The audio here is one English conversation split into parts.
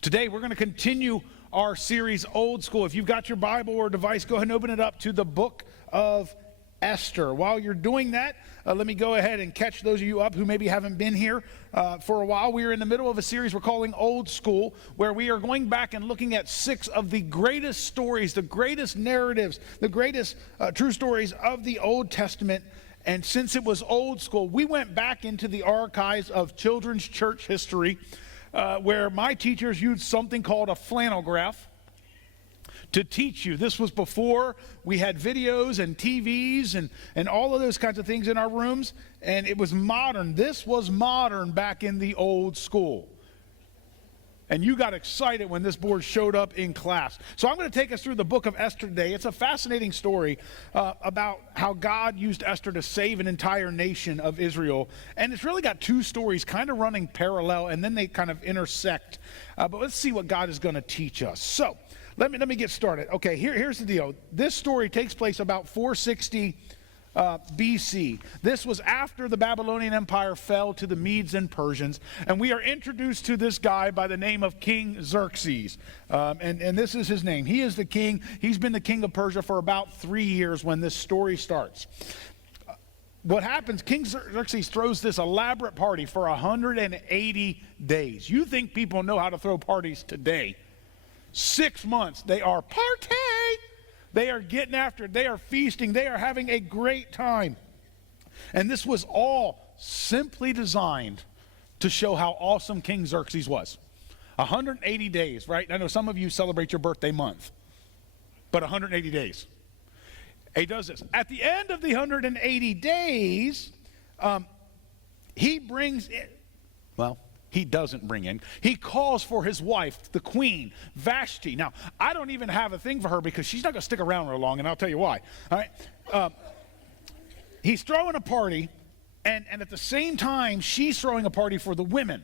Today we're going to continue our series, Old School. If you've got your Bible or device, go ahead and open it up to the Book of Esther. While you're doing that, let me go ahead and catch those of you up who maybe haven't been here for a while. We are in the middle of a series we're calling Old School, where we are going back and looking at 6 of the greatest stories, the greatest narratives, the greatest true stories of the Old Testament. And since it was old school, we went back into the archives of children's church history, where my teachers used something called a flannel graph to teach you. This was before we had videos and TVs and all of those kinds of things in our rooms, and it was modern. This was modern back in the old school. And you got excited when this board showed up in class. So I'm going to take us through the Book of Esther today. It's a fascinating story about how God used Esther to save an entire nation of Israel. And it's really got 2 stories kind of running parallel, and then they kind of intersect. But let's see what God is going to teach us. So let me get started. Okay, here's the deal. This story takes place about 460 BC. This was after the Babylonian Empire fell to the Medes and Persians, and we are introduced to this guy by the name of King Xerxes, and this is his name. He is the king. He's been the king of Persia for about 3 years when this story starts. What happens, King Xerxes throws this elaborate party for 180 days. You think people know how to throw parties today? 6 months, they are party. They are getting after it. They are feasting. They are having a great time. And this was all simply designed to show how awesome King Xerxes was. 180 days, right? I know some of you celebrate your birthday month, but 180 days. He does this. At the end of the 180 days, he brings in, well, he doesn't bring in. He calls for his wife, the queen, Vashti. Now, I don't even have a thing for her because she's not going to stick around real long, and I'll tell you why. All right. He's throwing a party, and at the same time, she's throwing a party for the women.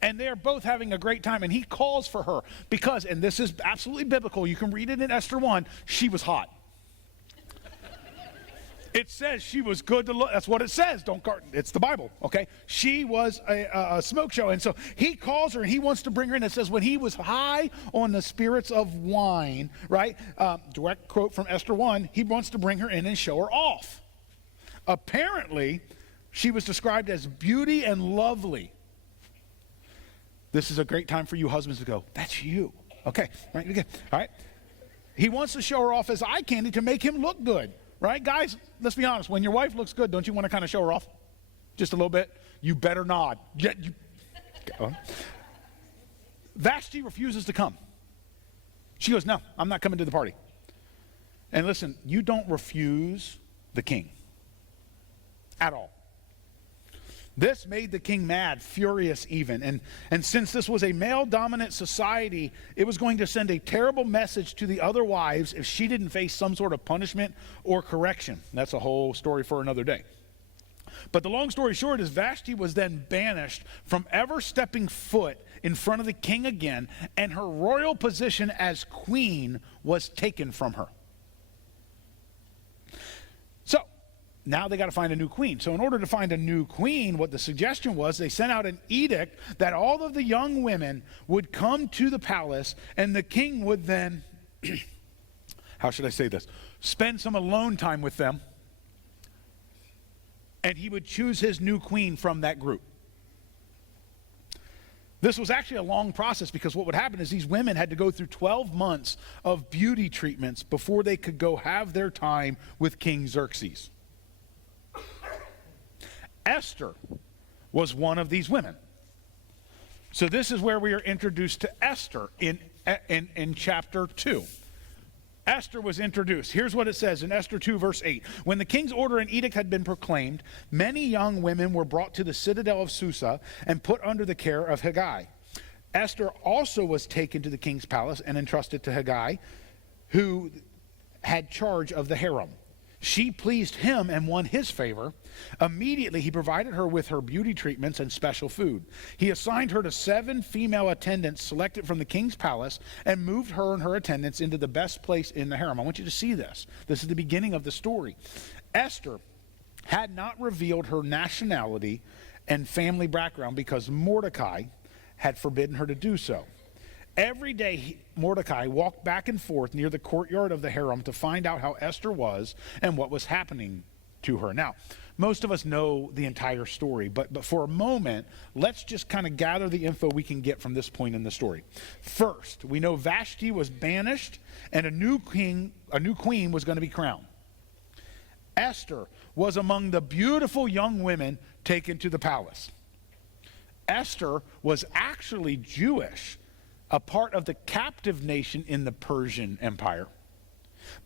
And they're both having a great time, and he calls for her because, and this is absolutely biblical, you can read it in Esther 1, she was hot. It says she was good to look. That's what it says. It's the Bible, okay? She was a smoke show. And so he calls her and he wants to bring her in. It says when he was high on the spirits of wine, right? Direct quote from Esther 1, he wants to bring her in and show her off. Apparently, she was described as beauty and lovely. This is a great time for you husbands to go, that's you. Okay, right? Okay. All right. He wants to show her off as eye candy to make him look good. Right, guys, let's be honest. When your wife looks good, don't you want to kind of show her off? Just a little bit? You better nod. Vashti refuses to come. She goes, no, I'm not coming to the party. And listen, you don't refuse the king at all. This made the king mad, furious even. And since this was a male-dominant society, it was going to send a terrible message to the other wives if she didn't face some sort of punishment or correction. That's a whole story for another day. But the long story short is Vashti was then banished from ever stepping foot in front of the king again, and her royal position as queen was taken from her. So, now they got to find a new queen. So in order to find a new queen, what the suggestion was, they sent out an edict that all of the young women would come to the palace, and the king would then, how should I say this, spend some alone time with them, and he would choose his new queen from that group. This was actually a long process because what would happen is these women had to go through 12 months of beauty treatments before they could go have their time with King Xerxes. Esther was one of these women. So this is where we are introduced to Esther in chapter 2. Esther was introduced. Here's what it says in Esther 2, verse 8. When the king's order and edict had been proclaimed, many young women were brought to the citadel of Susa and put under the care of Haggai. Esther also was taken to the king's palace and entrusted to Haggai, who had charge of the harem. She pleased him and won his favor. Immediately, he provided her with her beauty treatments and special food. He assigned her to 7 female attendants selected from the king's palace and moved her and her attendants into the best place in the harem. I want you to see this. This is the beginning of the story. Esther had not revealed her nationality and family background because Mordecai had forbidden her to do so. Every day, Mordecai walked back and forth near the courtyard of the harem to find out how Esther was and what was happening to her. Now, most of us know the entire story, but for a moment, let's just kind of gather the info we can get from this point in the story. First, we know Vashti was banished and a new queen was going to be crowned. Esther was among the beautiful young women taken to the palace. Esther was actually Jewish, a part of the captive nation in the Persian Empire.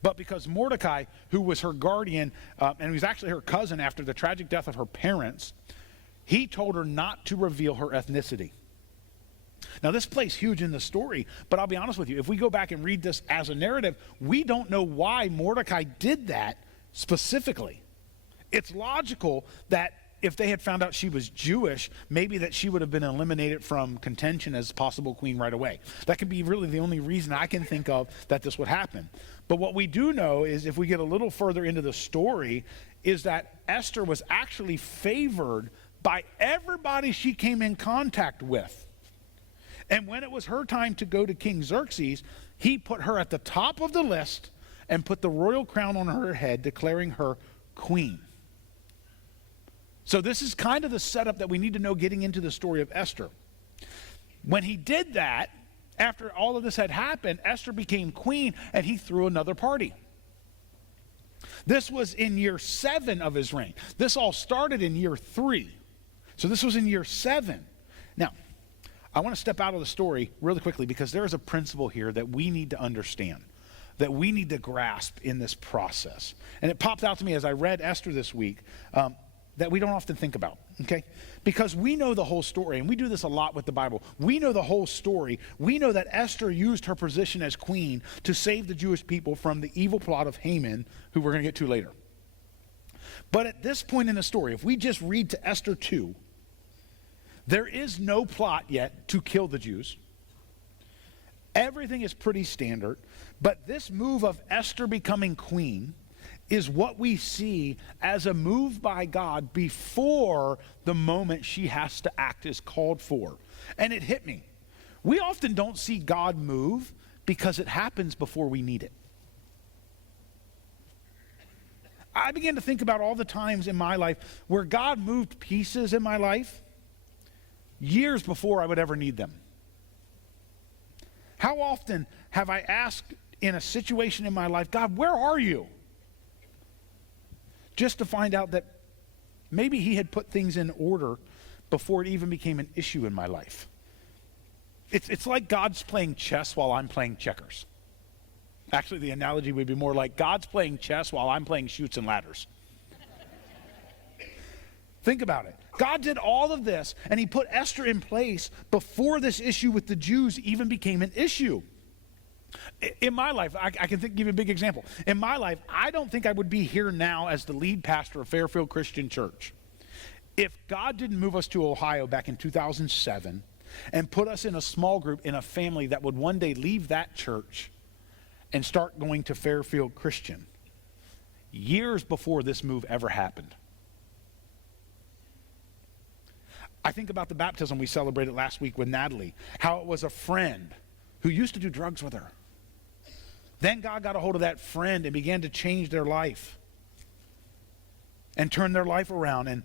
But because Mordecai, who was her guardian, and he was actually her cousin after the tragic death of her parents, he told her not to reveal her ethnicity. Now, this plays huge in the story, but I'll be honest with you, if we go back and read this as a narrative, we don't know why Mordecai did that specifically. It's logical that if they had found out she was Jewish, maybe that she would have been eliminated from contention as possible queen right away. That could be really the only reason I can think of that this would happen. But what we do know is, if we get a little further into the story, is that Esther was actually favored by everybody she came in contact with. And when it was her time to go to King Xerxes, he put her at the top of the list and put the royal crown on her head, declaring her queen. So this is kind of the setup that we need to know getting into the story of Esther. When he did that, after all of this had happened, Esther became queen and he threw another party. This was in year 7 of his reign. This all started in year 3. So this was in year 7. Now, I want to step out of the story really quickly because there is a principle here that we need to understand, that we need to grasp in this process. And it popped out to me as I read Esther this week, that we don't often think about, okay? Because we know the whole story, and we do this a lot with the Bible. We know the whole story. We know that Esther used her position as queen to save the Jewish people from the evil plot of Haman, who we're going to get to later. But at this point in the story, if we just read to Esther 2, there is no plot yet to kill the Jews. Everything is pretty standard, but this move of Esther becoming queen is what we see as a move by God before the moment she has to act is called for. And it hit me. We often don't see God move because it happens before we need it. I began to think about all the times in my life where God moved pieces in my life years before I would ever need them. How often have I asked in a situation in my life, God, where are you? Just to find out that maybe he had put things in order before it even became an issue in my life. It's like God's playing chess while I'm playing checkers. Actually, the analogy would be more like God's playing chess while I'm playing chutes and ladders. Think about it. God did all of this, and he put Esther in place before this issue with the Jews even became an issue. In my life, I can give you a big example. In my life, I don't think I would be here now as the lead pastor of Fairfield Christian Church if God didn't move us to Ohio back in 2007 and put us in a small group in a family that would one day leave that church and start going to Fairfield Christian years before this move ever happened. I think about the baptism we celebrated last week with Natalie, how it was a friend who used to do drugs with her. Then God got a hold of that friend and began to change their life and turn their life around. And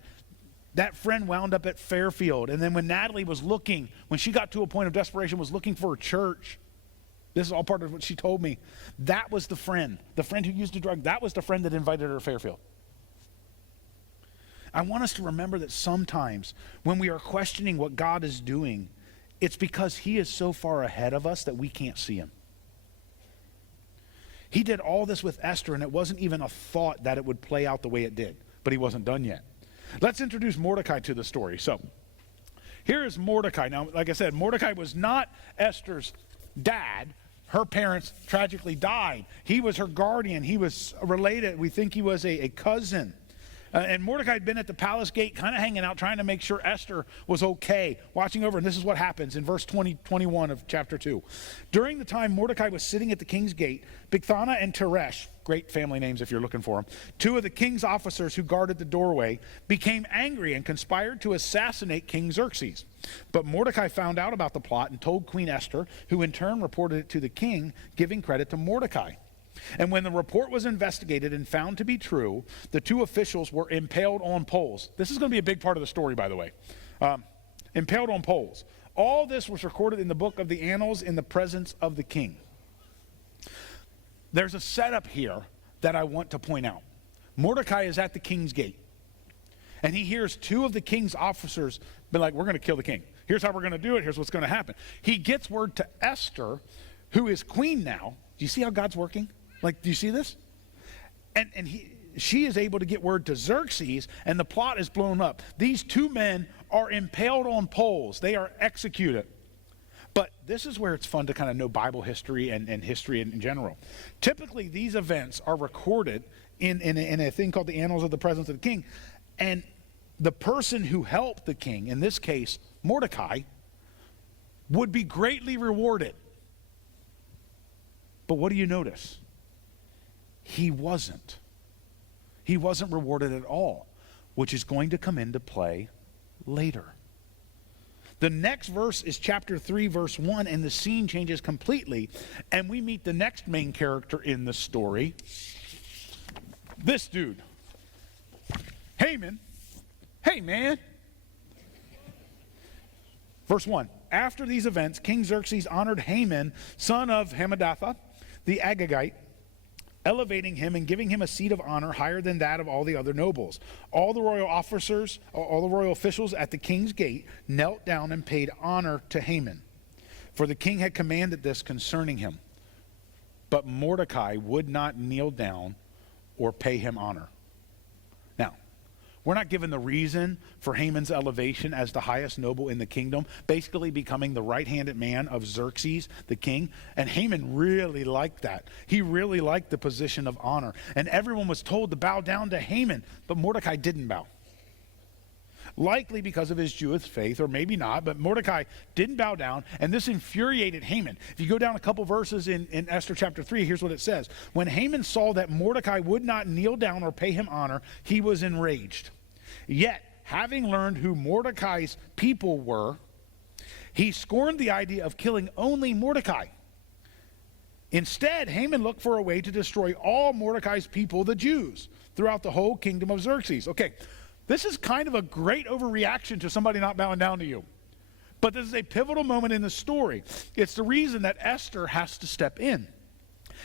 that friend wound up at Fairfield. And then when Natalie was looking, when she got to a point of desperation, was looking for a church, this is all part of what she told me, that was the friend who used a drug, that was the friend that invited her to Fairfield. I want us to remember that sometimes when we are questioning what God is doing, it's because he is so far ahead of us that we can't see him. He did all this with Esther, and it wasn't even a thought that it would play out the way it did, but he wasn't done yet. Let's introduce Mordecai to the story. So here is Mordecai. Now, like I said, Mordecai was not Esther's dad. Her parents tragically died. He was her guardian. He was related. We think he was a cousin. And Mordecai had been at the palace gate, kind of hanging out, trying to make sure Esther was okay, watching over. And this is what happens in verse 21 of chapter 2. During the time Mordecai was sitting at the king's gate, Bigthana and Teresh, great family names if you're looking for them, two of the king's officers who guarded the doorway, became angry and conspired to assassinate King Xerxes. But Mordecai found out about the plot and told Queen Esther, who in turn reported it to the king, giving credit to Mordecai. And when the report was investigated and found to be true, the two officials were impaled on poles. This is going to be a big part of the story, by the way. Impaled on poles. All this was recorded in the book of the annals in the presence of the king. There's a setup here that I want to point out. Mordecai is at the king's gate, and he hears two of the king's officers be like, we're going to kill the king. Here's how we're going to do it. Here's what's going to happen. He gets word to Esther, who is queen now. Do you see how God's working? Like, do you see this? And she is able to get word to Xerxes, and the plot is blown up. These two men are impaled on poles. They are executed. But this is where it's fun to kind of know Bible history and history in general. Typically, these events are recorded in a thing called the Annals of the Presence of the King. And the person who helped the king, in this case, Mordecai, would be greatly rewarded. But what do you notice? He wasn't. He wasn't rewarded at all, which is going to come into play later. The next verse is chapter 3, verse 1, and the scene changes completely, and we meet the next main character in the story. This dude, Haman. Hey, man. Verse 1, after these events, King Xerxes honored Haman, son of Hammedatha, the Agagite, elevating him and giving him a seat of honor higher than that of all the other nobles. All the royal officers, all the royal officials at the king's gate knelt down and paid honor to Haman, for the king had commanded this concerning him. But Mordecai would not kneel down or pay him honor. Now, we're not given the reason for Haman's elevation as the highest noble in the kingdom, basically becoming the right-handed man of Xerxes, the king. And Haman really liked that. He really liked the position of honor. And everyone was told to bow down to Haman, but Mordecai didn't bow. Likely because of his Jewish faith, or maybe not, but Mordecai didn't bow down, and this infuriated Haman. If you go down a couple verses in Esther chapter 3, here's what it says. When Haman saw that Mordecai would not kneel down or pay him honor, he was enraged. Yet, having learned who Mordecai's people were, he scorned the idea of killing only Mordecai. Instead, Haman looked for a way to destroy all Mordecai's people, the Jews, throughout the whole kingdom of Xerxes. Okay, this is kind of a great overreaction to somebody not bowing down to you. But this is a pivotal moment in the story. It's the reason that Esther has to step in.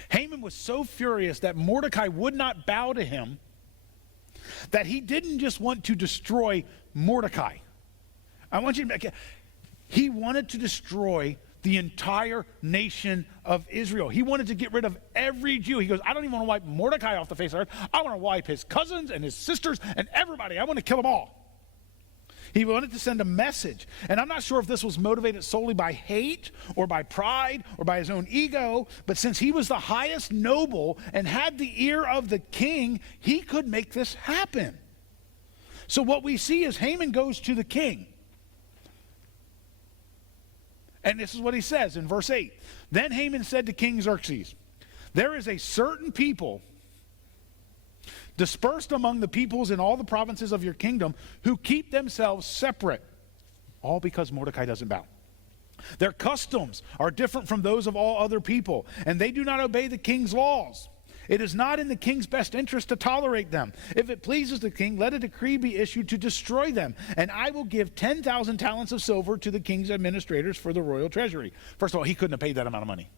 Haman was so furious that Mordecai would not bow to him that he didn't just want to destroy Mordecai. I want you to he wanted to destroy the entire nation of Israel. He wanted to get rid of every Jew. He goes, I don't even want to wipe Mordecai off the face of the earth. I want to wipe his cousins and his sisters and everybody. I want to kill them all. He wanted to send a message. And I'm not sure if this was motivated solely by hate or by pride or by his own ego, but since he was the highest noble and had the ear of the king, he could make this happen. So what we see is Haman goes to the king. And this is what he says in verse 8. Then Haman said to King Xerxes, there is a certain people dispersed among the peoples in all the provinces of your kingdom who keep themselves separate, all because Mordecai doesn't bow. Their customs are different from those of all other people, and they do not obey the king's laws. It is not in the king's best interest to tolerate them. If it pleases the king, let a decree be issued to destroy them, and I will give 10,000 talents of silver to the king's administrators for the royal treasury. First of all, he couldn't have paid that amount of money.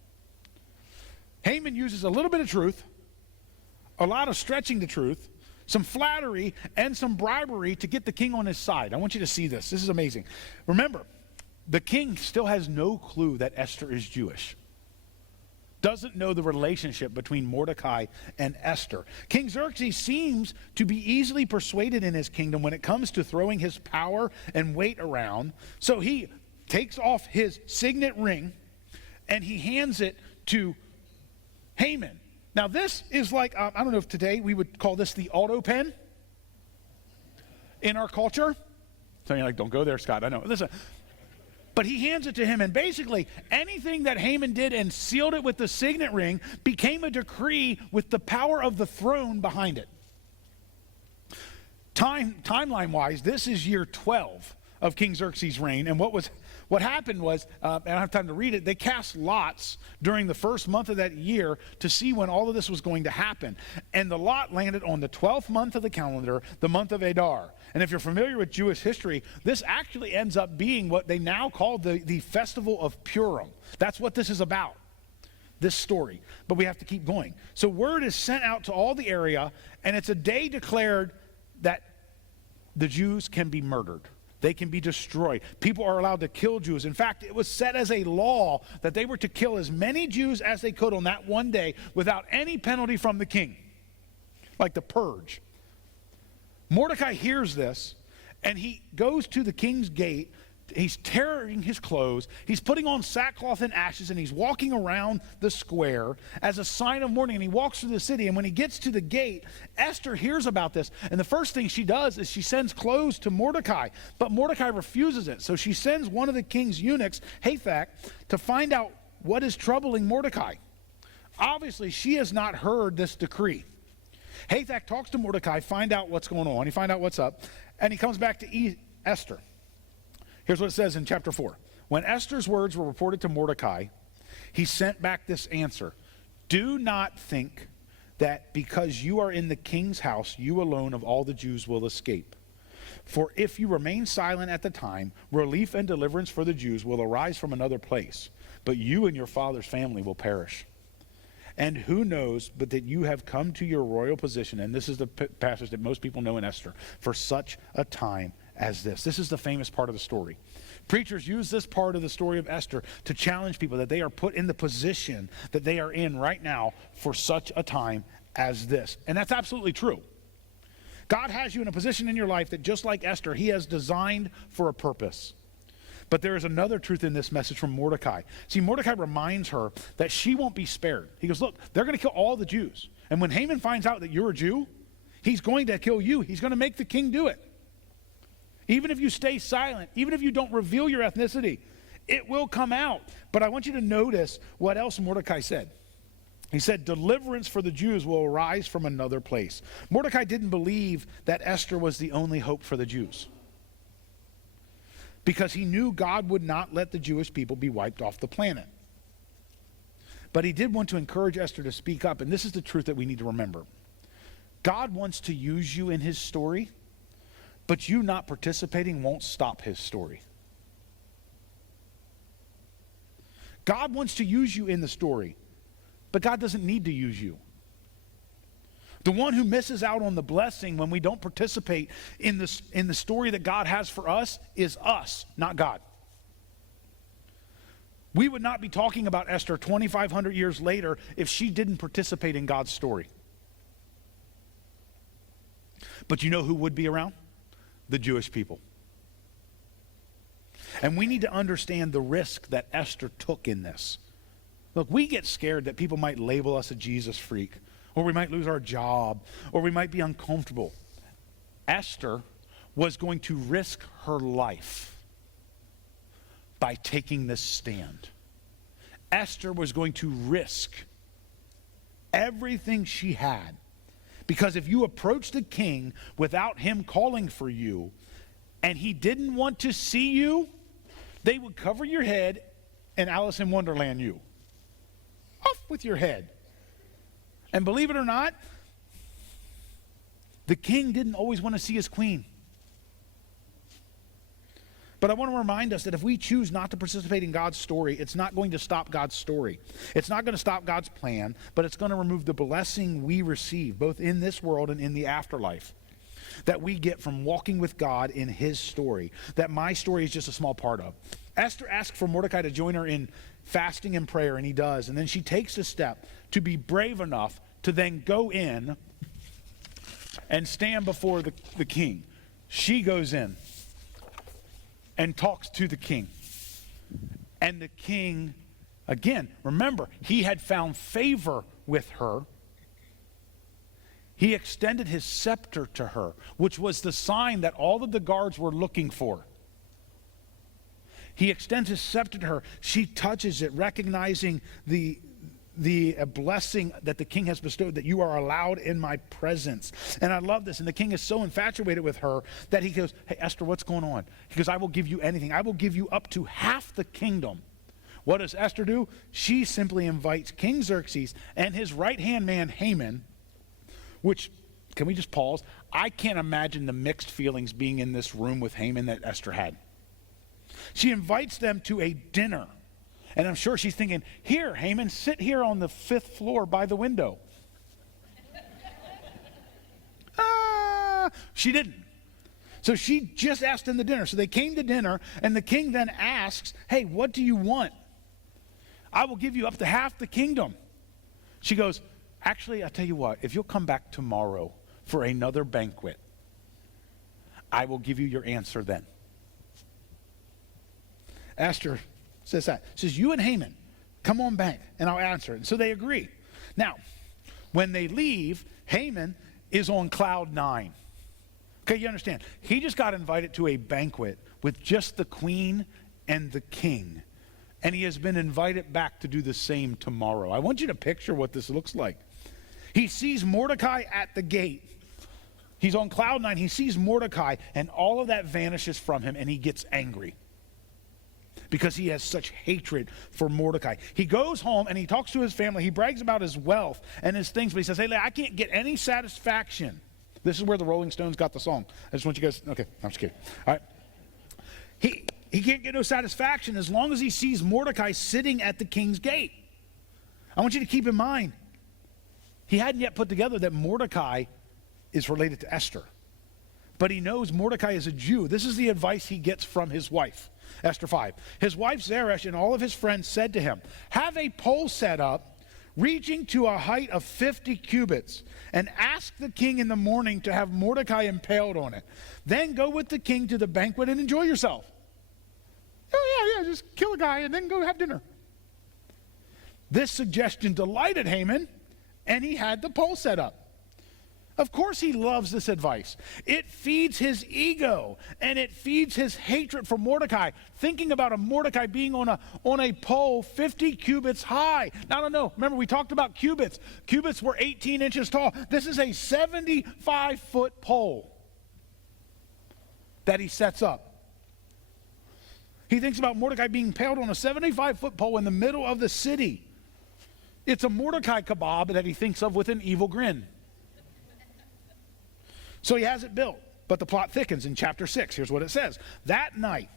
Haman uses a little bit of truth, a lot of stretching the truth, some flattery, and some bribery to get the king on his side. I want you to see this. This is amazing. Remember, the king still has no clue that Esther is Jewish. Doesn't know the relationship between Mordecai and Esther. King Xerxes seems to be easily persuaded in his kingdom when it comes to throwing his power and weight around. So he takes off his signet ring and he hands it to Haman. Now this is like, I don't know if today we would call this the auto pen. in our culture. So you're like, don't go there, Scott. I know. Listen. But he hands it to him, and basically anything that Haman did and sealed it with the signet ring became a decree with the power of the throne behind it. Timeline-wise, this is year 12 of King Xerxes' reign, and what happened was, I don't have time to read it, they cast lots during the first month of that year to see when all of this was going to happen. And the lot landed on the 12th month of the calendar, the month of Adar. And if you're familiar with Jewish history, this actually ends up being what they now call the festival of Purim. That's what this is about, this story. But we have to keep going. So word is sent out to all the area, and it's a day declared that the Jews can be murdered. They can be destroyed. People are allowed to kill Jews. In fact, it was set as a law that they were to kill as many Jews as they could on that one day without any penalty from the king, like the purge. Mordecai hears this, and he goes to the king's gate. He's tearing his clothes. He's putting on sackcloth and ashes, and he's walking around the square as a sign of mourning. And he walks through the city, and when he gets to the gate, Esther hears about this. And the first thing she does is she sends clothes to Mordecai. But Mordecai refuses it. So she sends one of the king's eunuchs, Hathach, to find out what is troubling Mordecai. Obviously, she has not heard this decree. Hathach talks to Mordecai, find out what's going on. He finds out what's up, and he comes back to Esther. Here's what it says in chapter 4. When Esther's words were reported to Mordecai, he sent back this answer. Do not think that because you are in the king's house, you alone of all the Jews will escape. For if you remain silent at the time, relief and deliverance for the Jews will arise from another place, but you and your father's family will perish. And who knows but that you have come to your royal position, and this is the passage that most people know in Esther, for such a time as this. This is the famous part of the story. Preachers use this part of the story of Esther to challenge people that they are put in the position that they are in right now for such a time as this. And that's absolutely true. God has you in a position in your life that, just like Esther, he has designed for a purpose. But there is another truth in this message from Mordecai. See, Mordecai reminds her that she won't be spared. He goes, look, they're going to kill all the Jews. And when Haman finds out that you're a Jew, he's going to kill you. He's going to make the king do it. Even if you stay silent, even if you don't reveal your ethnicity, it will come out. But I want you to notice what else Mordecai said. He said, deliverance for the Jews will arise from another place. Mordecai didn't believe that Esther was the only hope for the Jews, because he knew God would not let the Jewish people be wiped off the planet. But he did want to encourage Esther to speak up, and this is the truth that we need to remember. God wants to use you in his story, but you not participating won't stop his story. God wants to use you in the story, but God doesn't need to use you. The one who misses out on the blessing when we don't participate in the story that God has for us is us, not God. We would not be talking about Esther 2,500 years later if she didn't participate in God's story. But you know who would be around? The Jewish people. And we need to understand the risk that Esther took in this. Look, we get scared that people might label us a Jesus freak, or we might lose our job, or we might be uncomfortable. Esther was going to risk her life by taking this stand. Esther was going to risk everything she had, because if you approach the king without him calling for you, and he didn't want to see you, they would cover your head and Alice in Wonderland you. Off with your head. And believe it or not, the king didn't always want to see his queen. But I want to remind us that if we choose not to participate in God's story, it's not going to stop God's story. It's not going to stop God's plan, but it's going to remove the blessing we receive, both in this world and in the afterlife, that we get from walking with God in his story, that my story is just a small part of. Esther asked for Mordecai to join her in fasting and prayer, and he does. And then she takes a step to be brave enough to then go in and stand before the king. She goes in and talks to the king. And the king, again, remember, he had found favor with her. He extended his scepter to her, which was the sign that all of the guards were looking for. He extends his scepter to her. She touches it, recognizing the blessing that the king has bestowed, that you are allowed in my presence. And I love this. And the king is so infatuated with her that he goes, hey, Esther, what's going on? He goes, I will give you anything. I will give you up to half the kingdom. What does Esther do? She simply invites King Xerxes and his right-hand man, Haman, which, can we just pause? I can't imagine the mixed feelings being in this room with Haman that Esther had. She invites them to a dinner. And I'm sure she's thinking, here, Haman, sit here on the 5th floor by the window. She didn't. So she just asked them to dinner. So they came to dinner, and the king then asks, hey, what do you want? I will give you up to half the kingdom. She goes, actually, I'll tell you what, if you'll come back tomorrow for another banquet, I will give you your answer then. Esther says that. Says, you and Haman, come on back, and I'll answer it. And so they agree. Now, when they leave, Haman is on cloud 9. Okay, you understand. He just got invited to a banquet with just the queen and the king. And he has been invited back to do the same tomorrow. I want you to picture what this looks like. He sees Mordecai at the gate. He's on cloud 9. He sees Mordecai, and all of that vanishes from him, and he gets angry because he has such hatred for Mordecai. He goes home and he talks to his family. He brags about his wealth and his things, but he says, hey, I can't get any satisfaction. This is where the Rolling Stones got the song. I just want you guys, okay, I'm just kidding. All right. He can't get no satisfaction as long as he sees Mordecai sitting at the king's gate. I want you to keep in mind, he hadn't yet put together that Mordecai is related to Esther. But he knows Mordecai is a Jew. This is the advice he gets from his wife. Esther 5. His wife Zeresh and all of his friends said to him, have a pole set up reaching to a height of 50 cubits, and ask the king in the morning to have Mordecai impaled on it. Then go with the king to the banquet and enjoy yourself. Oh, yeah, just kill a guy and then go have dinner. This suggestion delighted Haman, and he had the pole set up. Of course he loves this advice. It feeds his ego, and it feeds his hatred for Mordecai. Thinking about a Mordecai being on a pole 50 cubits high. Now, no. Remember, we talked about cubits. Cubits were 18 inches tall. This is a 75-foot pole that he sets up. He thinks about Mordecai being impaled on a 75-foot pole in the middle of the city. It's a Mordecai kebab that he thinks of with an evil grin. So he has it built, but the plot thickens in chapter 6. Here's what it says. That night,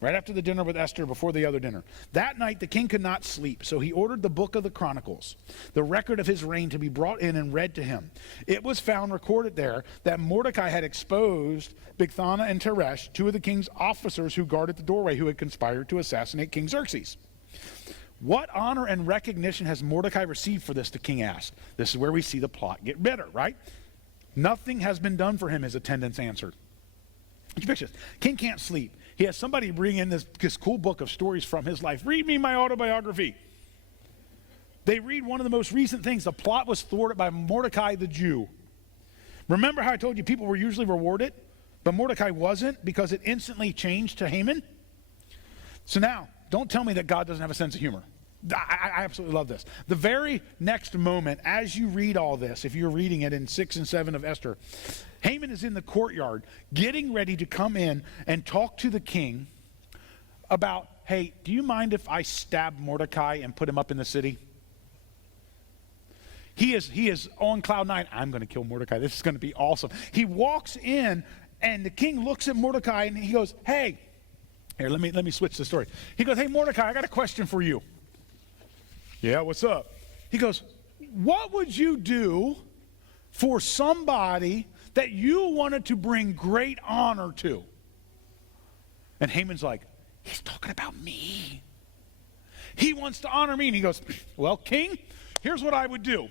right after the dinner with Esther, before the other dinner, that night the king could not sleep, so he ordered the book of the Chronicles, the record of his reign, to be brought in and read to him. It was found recorded there that Mordecai had exposed Bigthana and Teresh, two of the king's officers who guarded the doorway, who had conspired to assassinate King Xerxes. What honor and recognition has Mordecai received for this, the king asked. This is where we see the plot get better, right? Nothing has been done for him, his attendants answered. Did you picture this? King can't sleep. He has somebody bring in this cool book of stories from his life. Read me my autobiography. They read one of the most recent things. The plot was thwarted by Mordecai the Jew. Remember how I told you people were usually rewarded? But Mordecai wasn't, because it instantly changed to Haman? So now, don't tell me that God doesn't have a sense of humor. I absolutely love this. The very next moment, as you read all this, if you're reading it in 6 and 7 of Esther, Haman is in the courtyard getting ready to come in and talk to the king about, hey, do you mind if I stab Mordecai and put him up in the city? He is on cloud 9. I'm going to kill Mordecai. This is going to be awesome. He walks in, and the king looks at Mordecai, and he goes, hey, here, let me switch the story. He goes, hey, Mordecai, I got a question for you. Yeah, what's up? He goes, what would you do for somebody that you wanted to bring great honor to? And Haman's like, he's talking about me. He wants to honor me. And he goes, well, king, here's what I would do.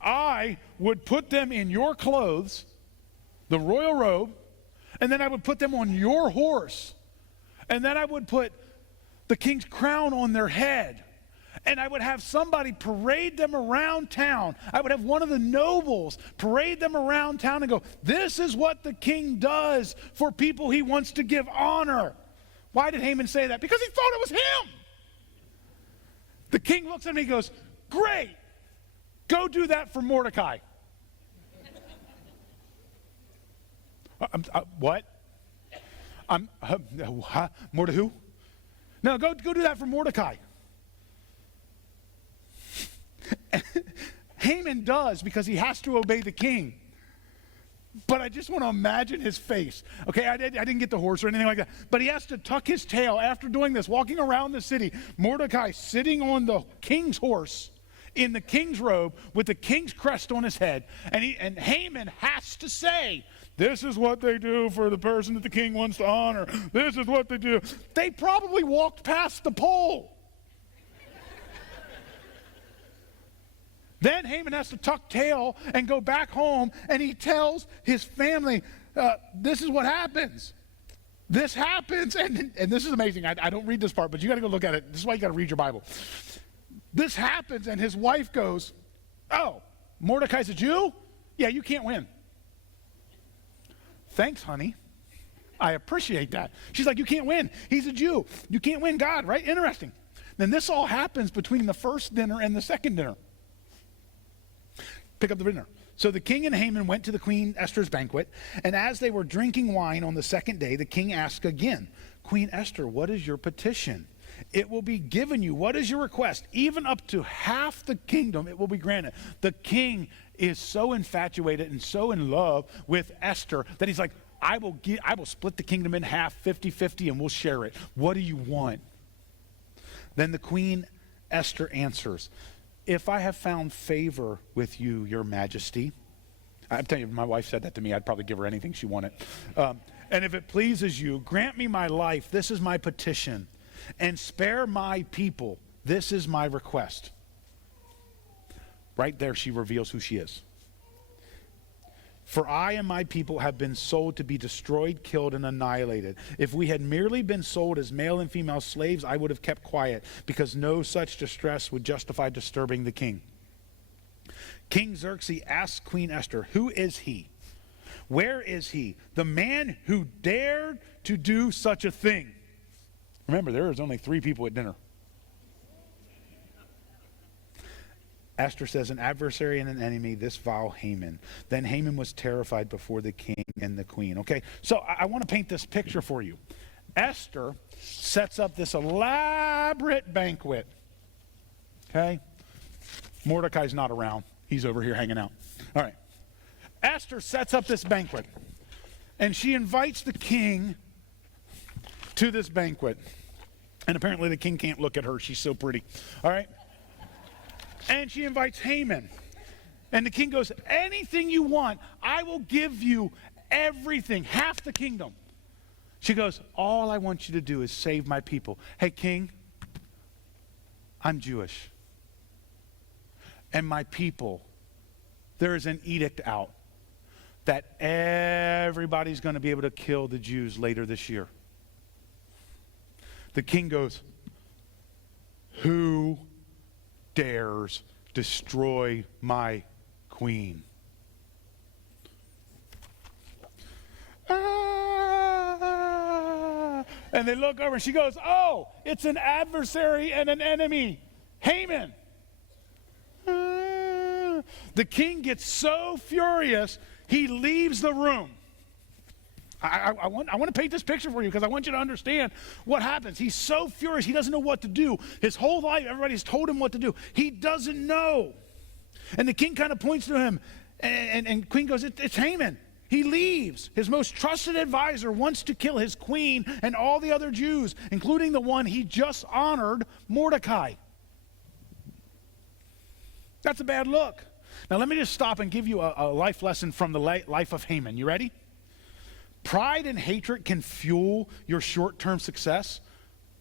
I would put them in your clothes, the royal robe, and then I would put them on your horse. And then I would put the king's crown on their head. And I would have somebody parade them around town. I would have one of the nobles parade them around town and go, this is what the king does for people he wants to give honor. Why did Haman say that? Because he thought it was him. The king looks at me and goes, great, go do that for Mordecai. What? Mordecai who? No, go do that for Mordecai. Haman does because he has to obey the king. But I just want to imagine his face. Okay, I didn't get the horse or anything like that. But he has to tuck his tail after doing this, walking around the city. Mordecai sitting on the king's horse in the king's robe with the king's crest on his head. And Haman has to say, this is what they do for the person that the king wants to honor. This is what they do. They probably walked past the pole. Then Haman has to tuck tail and go back home, and he tells his family, this is what happens. This happens, and this is amazing. I don't read this part, but you got to go look at it. This is why you got to read your Bible. This happens, and his wife goes, oh, Mordecai's a Jew? Yeah, you can't win. Thanks, honey. I appreciate that. She's like, you can't win. He's a Jew. You can't win God, right? Interesting. Then this all happens between the first dinner and the second dinner. Pick up the dinner. So the king and Haman went to the Queen Esther's banquet, and as they were drinking wine on the second day, the king asked again, Queen Esther, what is your petition? It will be given you. What is your request? Even up to half the kingdom, it will be granted. The king is so infatuated and so in love with Esther that he's like, I will split the kingdom in half, 50-50, and we'll share it. What do you want? Then the Queen Esther answers, if I have found favor with you, your majesty, I'm telling you, if my wife said that to me, I'd probably give her anything she wanted. And if it pleases you, grant me my life. This is my petition. And spare my people. This is my request. Right there, she reveals who she is. For I and my people have been sold to be destroyed, killed, and annihilated. If we had merely been sold as male and female slaves, I would have kept quiet, because no such distress would justify disturbing the king. King Xerxes asked Queen Esther, who is he? Where is he? The man who dared to do such a thing. Remember, there was only 3 people at dinner. Esther says, an adversary and an enemy, this vile Haman. Then Haman was terrified before the king and the queen. Okay, so I want to paint this picture for you. Esther sets up this elaborate banquet. Okay? Mordecai's not around. He's over here hanging out. All right. Esther sets up this banquet. And she invites the king to this banquet. And apparently the king can't look at her. She's so pretty. All right? And she invites Haman. And the king goes, anything you want, I will give you everything, half the kingdom. She goes, all I want you to do is save my people. Hey, king, I'm Jewish. And my people, there is an edict out that everybody's going to be able to kill the Jews later this year. The king goes, who dares destroy my queen? And they look over and she goes, oh, it's an adversary and an enemy, Haman. The king gets so furious, he leaves the room. I want to paint this picture for you because I want you to understand what happens. He's so furious, he doesn't know what to do. His whole life, everybody's told him what to do. He doesn't know. And the king kind of points to him, and queen goes, it's Haman. He leaves. His most trusted advisor wants to kill his queen and all the other Jews, including the one he just honored, Mordecai. That's a bad look. Now let me just stop and give you a life lesson from the life of Haman. You ready? Pride and hatred can fuel your short-term success,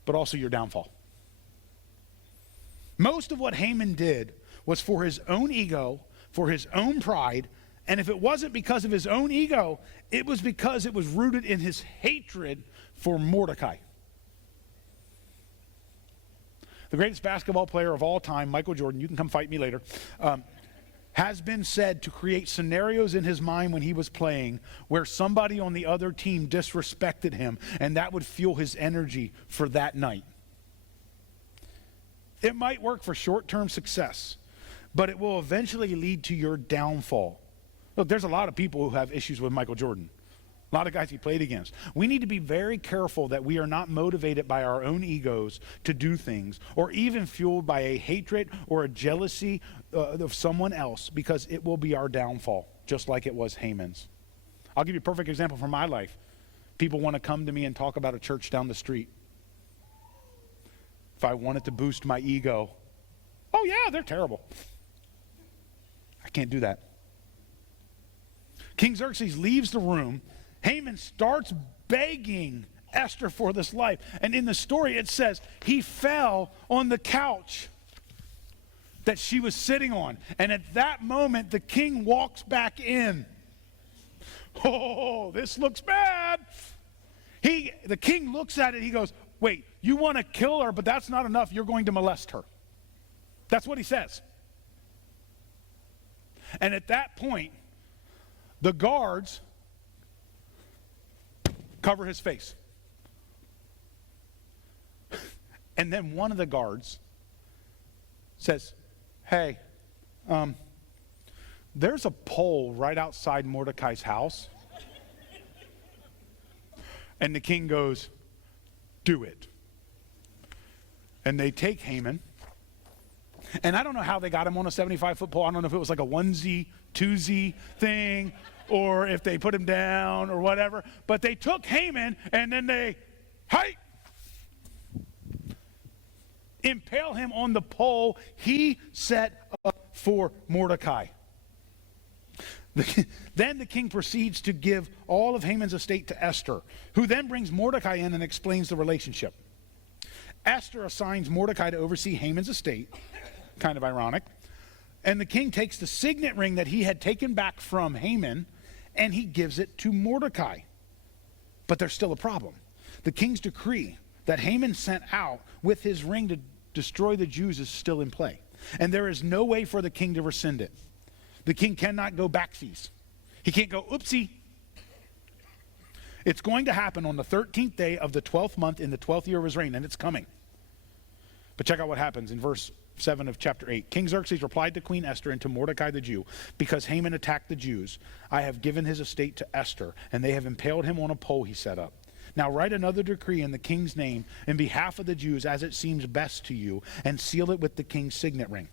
but also your downfall. Most of what Haman did was for his own ego, for his own pride, and if it wasn't because of his own ego, it was because it was rooted in his hatred for Mordecai. the greatest basketball player of all time, Michael Jordan, you can come fight me later, has been said to create scenarios in his mind when he was playing where somebody on the other team disrespected him, and that would fuel his energy for that night. It might work for short-term success, but it will eventually lead to your downfall. Look, there's a lot of people who have issues with Michael Jordan. A lot of guys he played against. We need to be very careful that we are not motivated by our own egos to do things, or even fueled by a hatred or a jealousy of someone else, because it will be our downfall, just like it was Haman's. I'll give you a perfect example from my life. People want to come to me and talk about a church down the street. If I wanted to boost my ego, oh yeah, they're terrible. I can't do that. King Xerxes leaves the room. Haman starts begging Esther for this life. And in the story it says he fell on the couch that she was sitting on. And at that moment the king walks back in. Oh, this looks bad. The king looks at it, he goes, wait, you want to kill her, but that's not enough. You're going to molest her. That's what he says. And at that point, the guards cover his face. And then one of the guards says, hey, there's a pole right outside Mordecai's house. And the king goes, do it. And they take Haman. And I don't know how they got him on a 75-foot pole. I don't know if it was like a onesie, twosie thing, or if they put him down or whatever. But they took Haman and then they, impale him on the pole he set up for Mordecai. Then the king proceeds to give all of Haman's estate to Esther, who then brings Mordecai in and explains the relationship. Esther assigns Mordecai to oversee Haman's estate, kind of ironic, and the king takes the signet ring that he had taken back from Haman and he gives it to Mordecai. But there's still a problem. The king's decree that Haman sent out with his ring to destroy the Jews is still in play, and there is no way for the king to rescind it. The king cannot go backseas. He can't go, oopsie. It's going to happen on the 13th day of the 12th month in the 12th year of his reign, and it's coming. But check out what happens in verse 7 of chapter 8. King Xerxes replied to Queen Esther and to Mordecai the Jew, because Haman attacked the Jews, I have given his estate to Esther, and they have impaled him on a pole he set up. Now write another decree in the king's name in behalf of the Jews as it seems best to you, and seal it with the king's signet ring.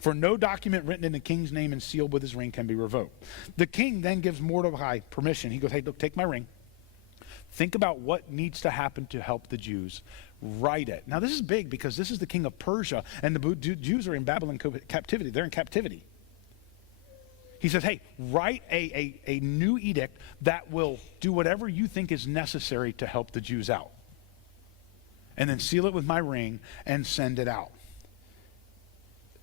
For no document written in the king's name and sealed with his ring can be revoked. The king then gives Mordecai permission. He goes, hey, look, take my ring. Think about what needs to happen to help the Jews. Write it. Now this is big because this is the king of Persia, and the Jews are in Babylon captivity. They're in captivity. He says, hey, write a new edict that will do whatever you think is necessary to help the Jews out. And then seal it with my ring and send it out.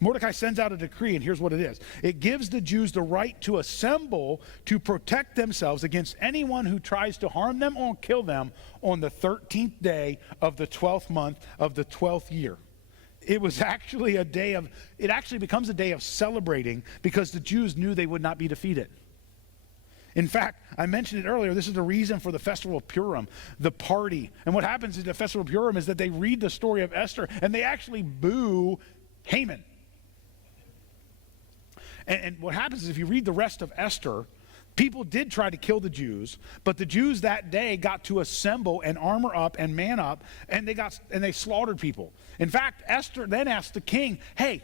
Mordecai sends out a decree, and here's what it is. It gives the Jews the right to assemble to protect themselves against anyone who tries to harm them or kill them on the 13th day of the 12th month of the 12th year. It actually becomes a day of celebrating because the Jews knew they would not be defeated. In fact, I mentioned it earlier, this is the reason for the festival of Purim, the party. And what happens at the festival of Purim is that they read the story of Esther and they actually boo Haman. And what happens is if you read the rest of Esther, people did try to kill the Jews, but the Jews that day got to assemble and armor up and man up, and they slaughtered people. In fact, Esther then asked the king, hey,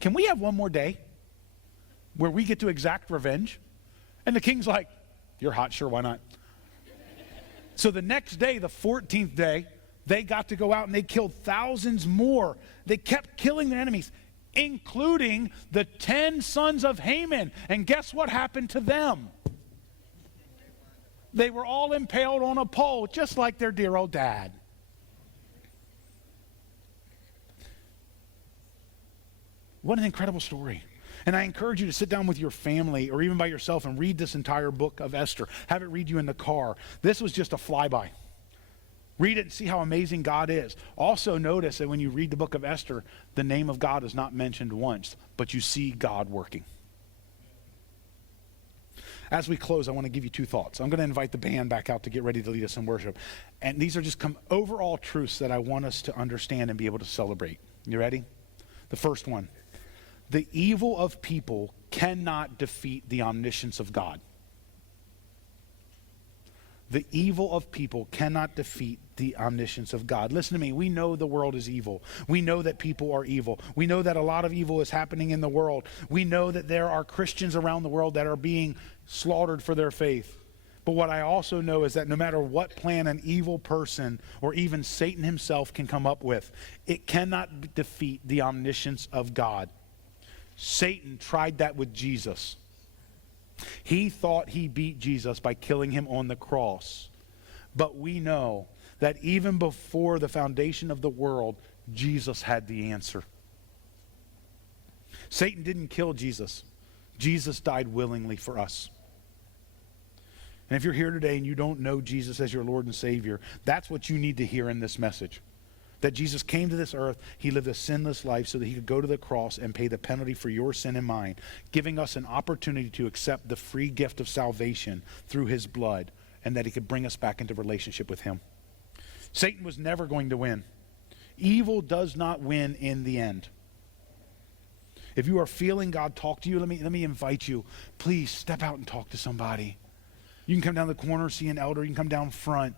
can we have one more day where we get to exact revenge? And the king's like, you're hot, sure, why not? So the next day, the 14th day, they got to go out and they killed thousands more. They kept killing their enemies, including the 10 sons of Haman. And guess what happened to them? They were all impaled on a pole, just like their dear old dad. What an incredible story. And I encourage you to sit down with your family or even by yourself and read this entire book of Esther. Have it read you in the car. This was just a flyby. Read it and see how amazing God is. Also notice that when you read the book of Esther, the name of God is not mentioned once, but you see God working. As we close, I want to give you two thoughts. I'm going to invite the band back out to get ready to lead us in worship. And these are just overall truths that I want us to understand and be able to celebrate. You ready? The first one. The evil of people cannot defeat the omniscience of God. The evil of people cannot defeat the omniscience of God. Listen to me. We know the world is evil. We know that people are evil. We know that a lot of evil is happening in the world. We know that there are Christians around the world that are being slaughtered for their faith. But what I also know is that no matter what plan an evil person or even Satan himself can come up with, it cannot defeat the omniscience of God. Satan tried that with Jesus. He thought he beat Jesus by killing him on the cross. But we know that even before the foundation of the world, Jesus had the answer. Satan didn't kill Jesus. Jesus died willingly for us. And if you're here today and you don't know Jesus as your Lord and Savior, that's what you need to hear in this message. That Jesus came to this earth, he lived a sinless life so that he could go to the cross and pay the penalty for your sin and mine, giving us an opportunity to accept the free gift of salvation through his blood, and that he could bring us back into relationship with him. Satan was never going to win. Evil does not win in the end. If you are feeling God talk to you, let me invite you, please step out and talk to somebody. You can come down the corner, see an elder, you can come down front.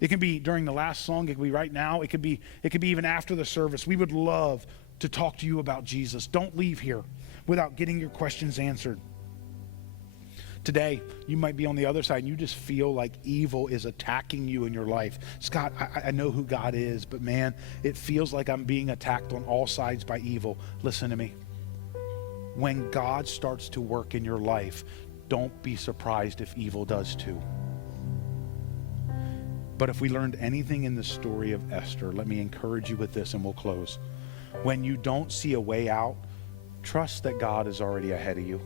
It can be during the last song, it could be right now, it could be even after the service. We would love to talk to you about Jesus. Don't leave here without getting your questions answered. Today, you might be on the other side and you just feel like evil is attacking you in your life. Scott, I know who God is, but man, it feels like I'm being attacked on all sides by evil. Listen to me. When God starts to work in your life, don't be surprised if evil does too. But if we learned anything in the story of Esther, let me encourage you with this and we'll close. When you don't see a way out, trust that God is already ahead of you.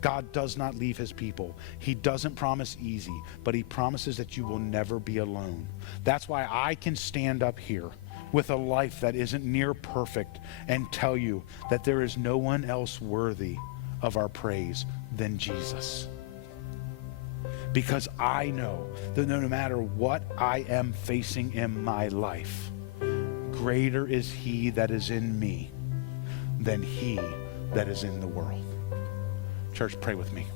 God does not leave his people. He doesn't promise easy, but he promises that you will never be alone. That's why I can stand up here with a life that isn't near perfect and tell you that there is no one else worthy of our praise than Jesus. Because I know that no matter what I am facing in my life, greater is he that is in me than he that is in the world. Church, pray with me.